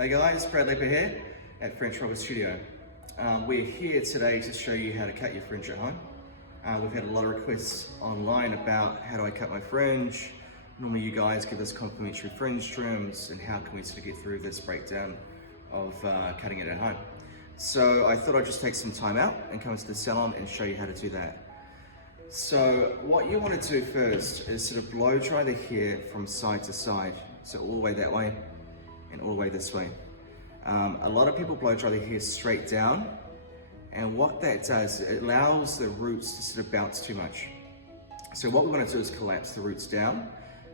Hey guys, Brad Leper here at Fringe Studio. We're here today to show you how to cut your fringe at home. We've had a lot of requests online about how do I cut my fringe. Normally you guys give us complimentary fringe trims and how can we sort of get through this breakdown of cutting it at home. So I thought I'd just take some time out and come to the salon and show you how to do that. So what you want to do first is sort of blow dry the hair from side to side. So all the way that way and all the way this way. A lot of people blow dry their hair straight down, and what that does, it allows the roots to sort of bounce too much. So what we want to do is collapse the roots down,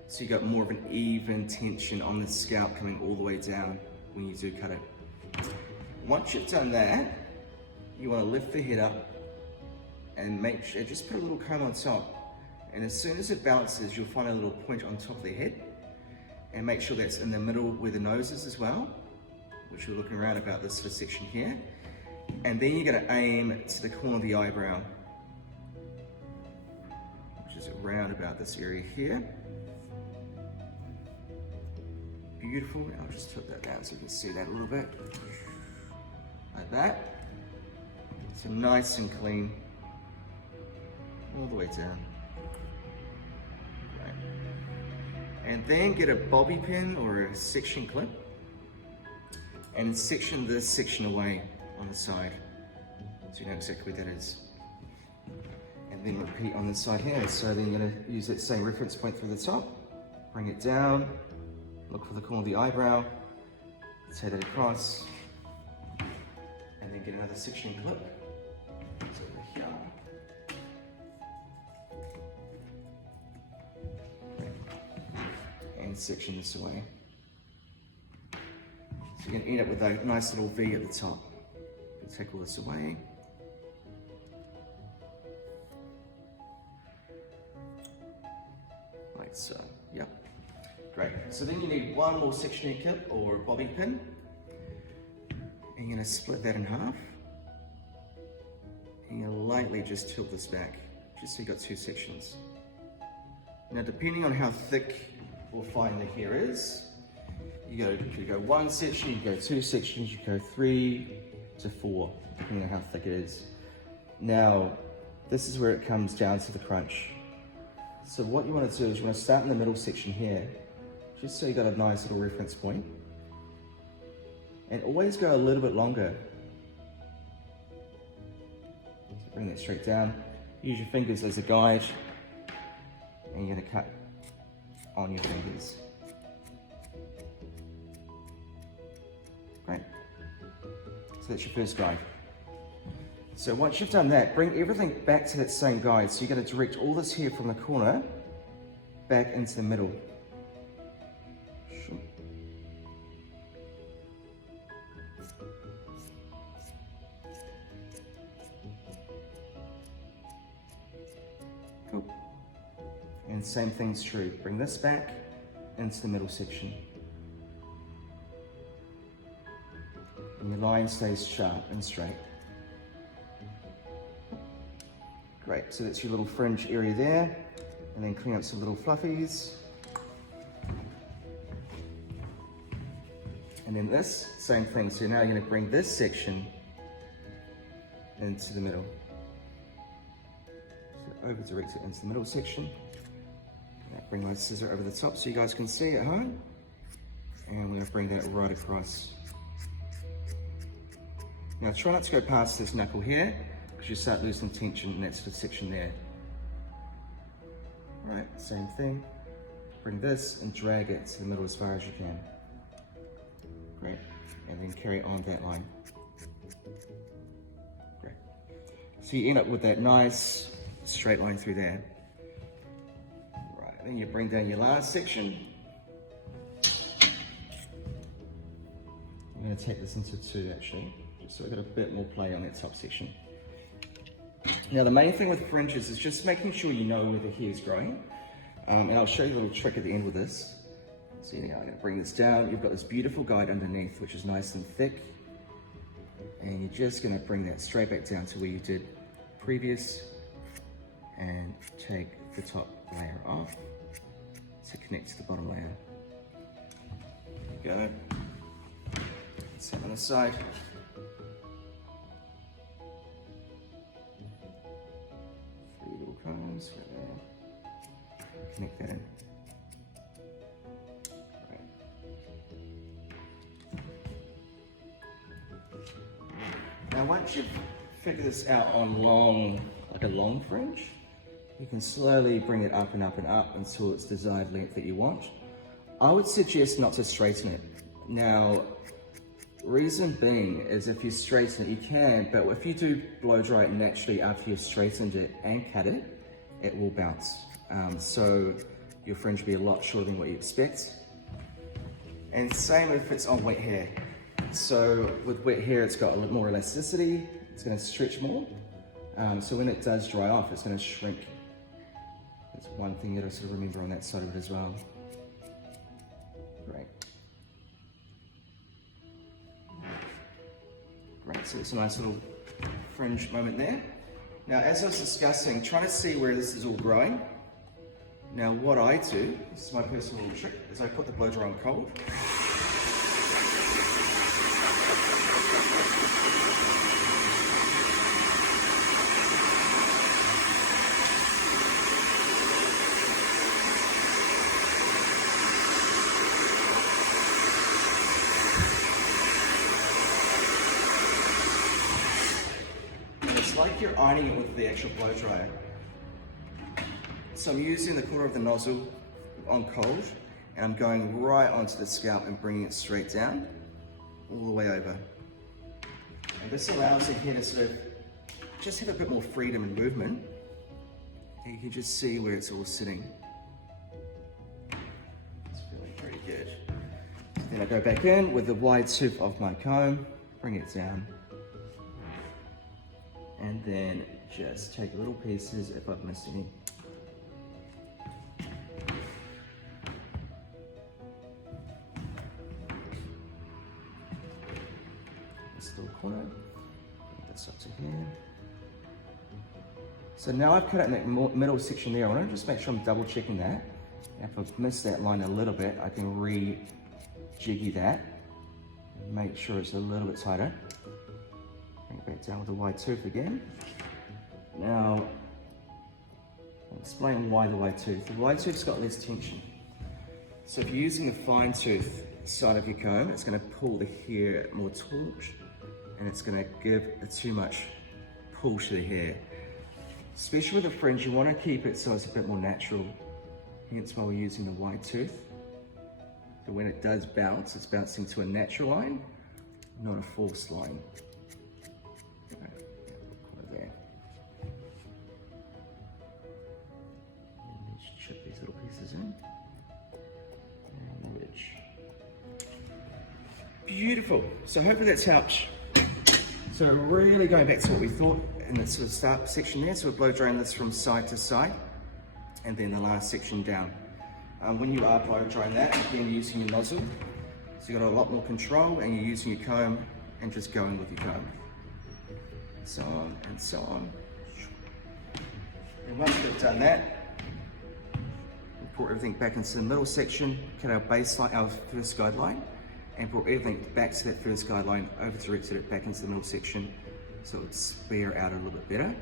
so you got more of an even tension on the scalp coming all the way down when you do cut it. Once you've done that, you want to lift the head up and make sure, just put a little comb on top, and as soon as it bounces, you'll find a little point on top of the head, and make sure that's in the middle where the nose is as well, which you're looking around about this sort of section here. And then you're going to aim to the corner of the eyebrow, which is around about this area here. Beautiful. I'll just tilt that down so you can see that a little bit. Like that. So nice and clean. All the way down. Right. And then get a bobby pin or a section clip and section this section away on the side, so you know exactly where that is. And then repeat on this side here. So then you're going to use that same reference point through the top, bring it down, look for the corner of the eyebrow, take that across, and then get another section clip. So over here. And section this away. So you're going to end up with a nice little V at the top. Take all this away. Like so, yep. Great. So then you need one more sectioning clip or a bobby pin. And you're going to split that in half. And you're going to lightly just tilt this back, just so you've got two sections. Now depending on how thick or fine the hair is, you go one section, you go two sections, you go 3 to 4, depending on how thick it is. Now, this is where it comes down to the crunch. So what you want to do is you want to start in the middle section here, just so you got a nice little reference point. And always go a little bit longer. So bring that straight down. Use your fingers as a guide, and you're going to cut on your fingers. Great. So that's your first guide. So once you've done that, bring everything back to that same guide. So you're going to direct all this hair from the corner back into the middle. Sure. Cool. And same thing's true. Bring this back into the middle section. And your line stays sharp and straight. Great, so that's your little fringe area there. And then clean up some little fluffies. And then this, same thing. So now you're going to bring this section into the middle. So over direct it into the middle section. Bring my scissor over the top so you guys can see at home. And we're going to bring that right across. Now try not to go past this knuckle here, because you start losing tension in that sort of section there. Right, same thing. Bring this and drag it to the middle as far as you can. Great, and then carry on that line. Great. So you end up with that nice straight line through there. Right, then you bring down your last section. I'm going to take this into 2 actually. So I've got a bit more play on that top section. Now the main thing with fringes is just making sure you know where the hair is growing. And I'll show you a little trick at the end with this. So now I'm going to bring this down. You've got this beautiful guide underneath, which is nice and thick. And you're just going to bring that straight back down to where you did previous. And take the top layer off to connect to the bottom layer. There you go. Same on the side. Three little combs right there. Connect that in. Right. Now once you've figured this out on long, like a long fringe, you can slowly bring it up and up and up until it's desired length that you want. I would suggest not to straighten it. Now, reason being is if you straighten it, you can, but if you do blow dry it naturally after you've straightened it and cut it, it will bounce. So your fringe will be a lot shorter than what you expect. And same if it's on wet hair. So with wet hair, it's got a little more elasticity, it's gonna stretch more. So when it does dry off, it's gonna shrink. That's one thing that I sort of remember on that side of it as well. Great. Great, so it's a nice little fringe moment there. Now, as I was discussing, trying to see where this is all growing. Now, what I do, this is my personal little trick, is I put the blow dry on cold. Like you're ironing it with the actual blow dryer. So I'm using the corner of the nozzle on cold, and I'm going right onto the scalp and bringing it straight down, all the way over. And this allows the hair to sort of just have a bit more freedom and movement. And you can just see where it's all sitting. It's feeling pretty good. So then I go back in with the wide tooth of my comb, bring it down. And then just take little pieces if I've missed any. This little corner, bring this up to here. So now I've cut it in that middle section there. I want to just make sure I'm double checking that. If I've missed that line a little bit, I can re-jiggy that. Make sure it's a little bit tighter. Bring it back down with the wide tooth again. Now, I'll explain why the wide tooth. The wide tooth's got less tension. So if you're using the fine tooth side of your comb, it's going to pull the hair more taut, and it's going to give too much pull to the hair. Especially with a fringe, you want to keep it so it's a bit more natural. Hence why we're using the wide tooth. So when it does bounce, it's bouncing to a natural line, not a forced line. Chip these little pieces in. And the ridge. Beautiful. So hopefully that's helped. So really going back to what we thought in the sort of start section there. So we're blow drying this from side to side, and then the last section down. When you are blow drying that, again you're using your nozzle. So you've got a lot more control, and you're using your comb and just going with your comb. So on and so on. And once we've done that, brought everything back into the middle section, cut our baseline, our first guideline, and brought everything back to that first guideline, over directed it back into the middle section so it would spare out a little bit better.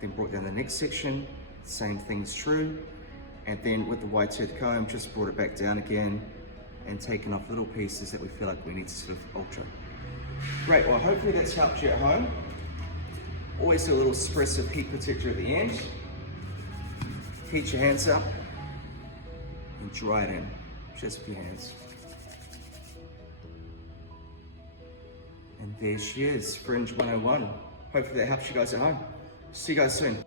Then brought down the next section, same thing's true, and then with the wide tooth comb, just brought it back down again and taken off little pieces that we feel like we need to sort of alter. Great, well hopefully that's helped you at home. Always do a little spritz of heat protector at the end. Heat your hands up and dry it in, just with your hands. And there she is, Fringe 101. Hopefully that helps you guys at home. See you guys soon.